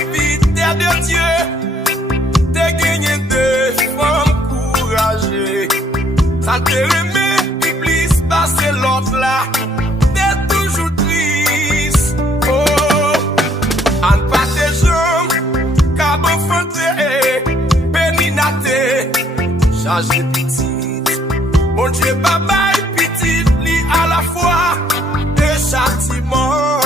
serviteur de Dieu, t'es gagné de femmes courageuses. Ça te remet, Iblis, passer l'autre là. T'es toujours triste. Oh, en pas tes jambes, cabot fonté, péninate, chargé petite. Mon Dieu, baba et petite, li à la fois, des châtiments.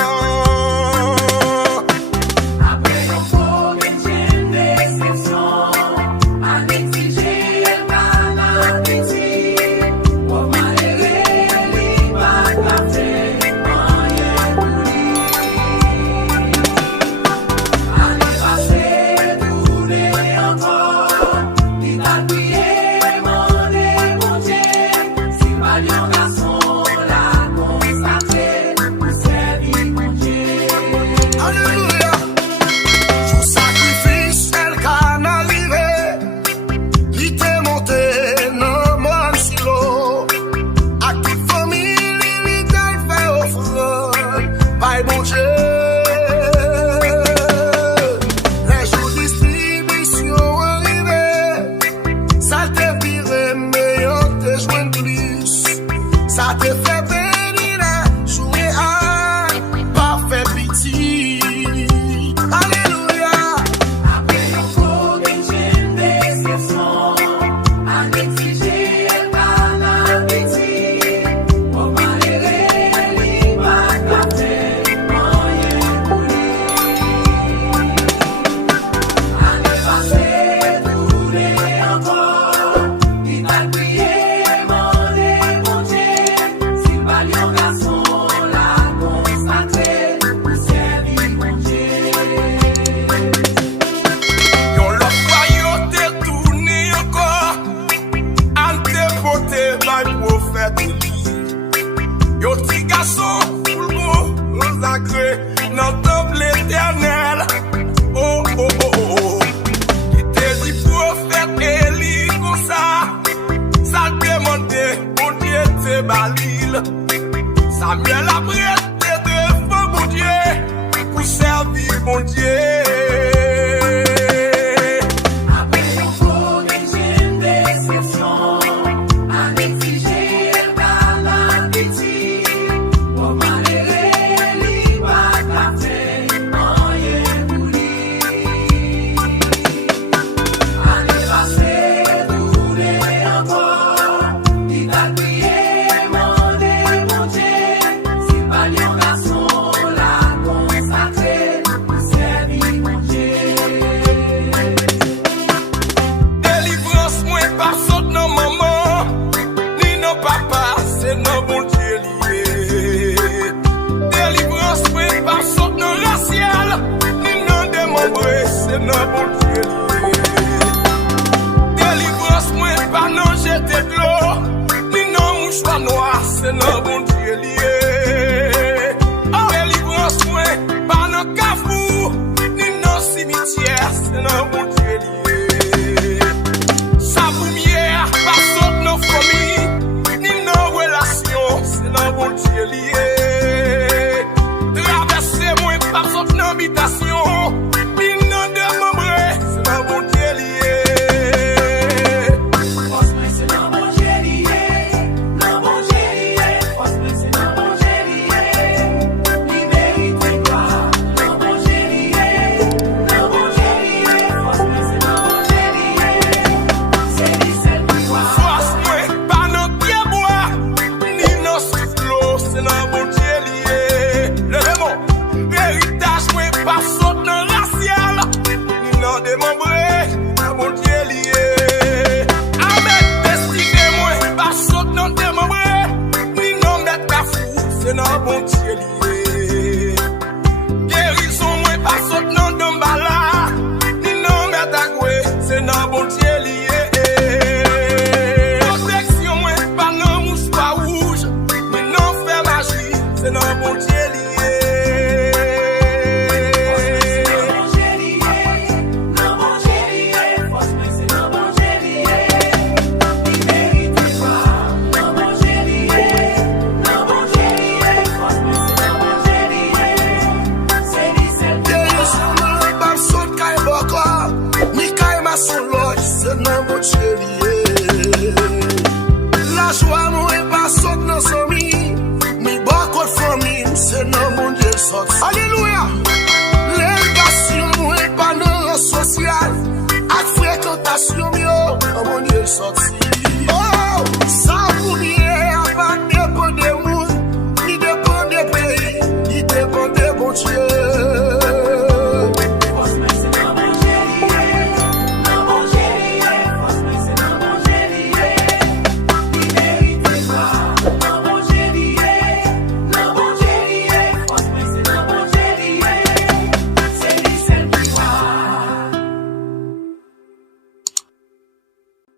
Samuel a prêté devant mon Dieu pour servir mon Dieu. Délivrance, moi, pas non jeter de l'eau, ni non mouchoir noir, c'est non bon Dieu lié. Délivrance, moi, pas non cafou, ni non cimetière, c'est non bon Dieu lié. Saboumière, pas saute nos familles, ni nos relations, c'est non bon Dieu lié. Traverser, moi, pas saute nos habitations. Force Dieu lié. La joie